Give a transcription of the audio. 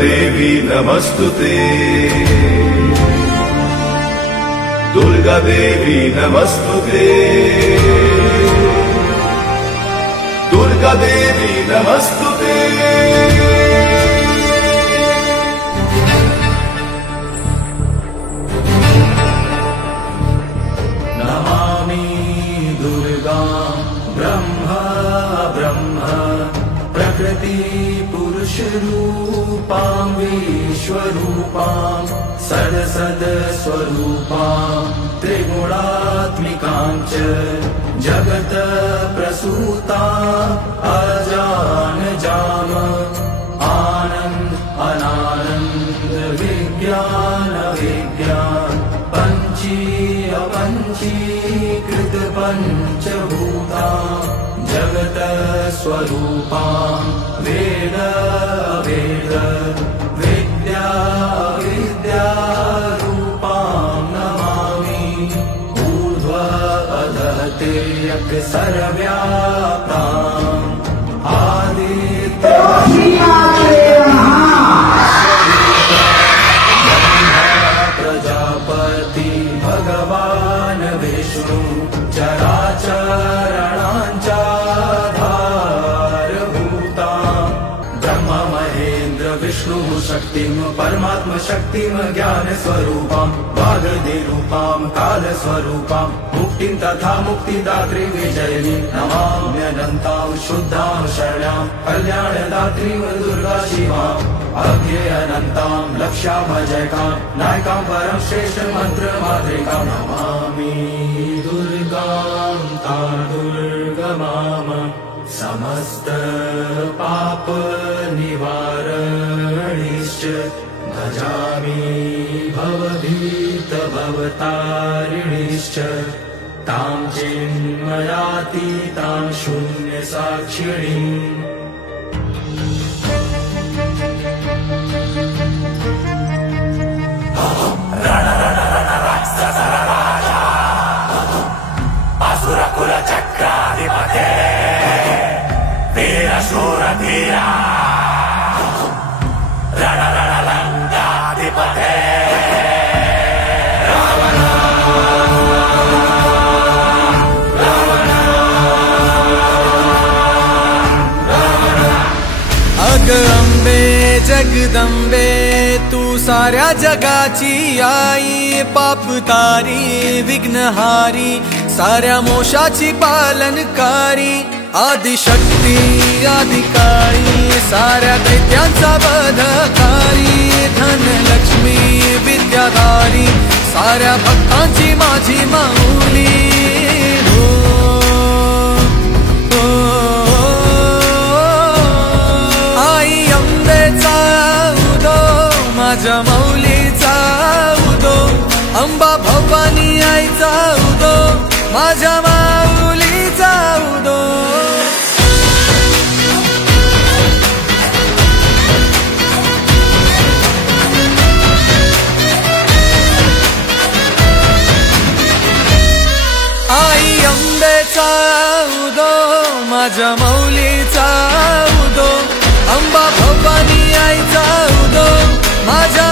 देवी नमस्तुते, दुर्गा देवी नमस्तुते, दुर्गा देवी नमस्तुते। नमामि दुर्गा ब्रह्म ब्रह्म प्रकृति पुरुष रूपां विश्वरूपां सद स्वरूपां त्रिगुणात्मिकां च जगत प्रसूतां अजानजाम आनन्द अनानन्द विज्ञान विज्ञान पंचीकृत पंचभूतां जगत स्वरूपां वेद वेद विद्या विद्यारूपां नमामि ऊर्ध्व अधः तिर्यक् सर्वव्याप्ताम् आदित्य प्रजापति भगवान् विष्णु चराचराणांचाधारभूता ब्रह्म महेन्द्र विष्णु शक्तिं परमात्म शक्तिं ज्ञान स्वरूपां वागदेरूपां काल स्वरूपां मुक्तिं तथा मुक्तिदात्री विजयिनी नमाम्यनन्तां शुद्धां शरण्यां कल्याणदात्रीं दुर्गा शिवां अभ्यनन्तां लक्ष्यामजयकां नायकां परं श्रेष्ठ मंत्र मातृकां नमामि दुर्गां तां दुर्गमां समस्त पाप निवारणीश्च भजामि भवभीत भवतारिणीश्च तां चिन्मयातीतां शून्य साक्षिणीम् असुरकुल चक्राधिपते वीरशूरधीरा रणरणलङ्काधिपते अग अंबे जगदंबे तू साऱ्या जगाची आई पाप तारी विघ्नहारी साऱ्या मोशाची पालनकारी आदिशक्ती आदिकाळी साऱ्या दैत्यांचा वधकारी धनलक्ष्मी विद्याधारी साऱ्या भक्तांची माझी माऊली हो, हो, आई अंबेचा उदो माझ्या माऊलीचा उदो अंबा भवानी आईचा उदो माझ्या माऊलीचा उदो आई अंबेचा उदो माझ्या माऊलीचा उदो अंबा भवानी आईचा उदो माझ्या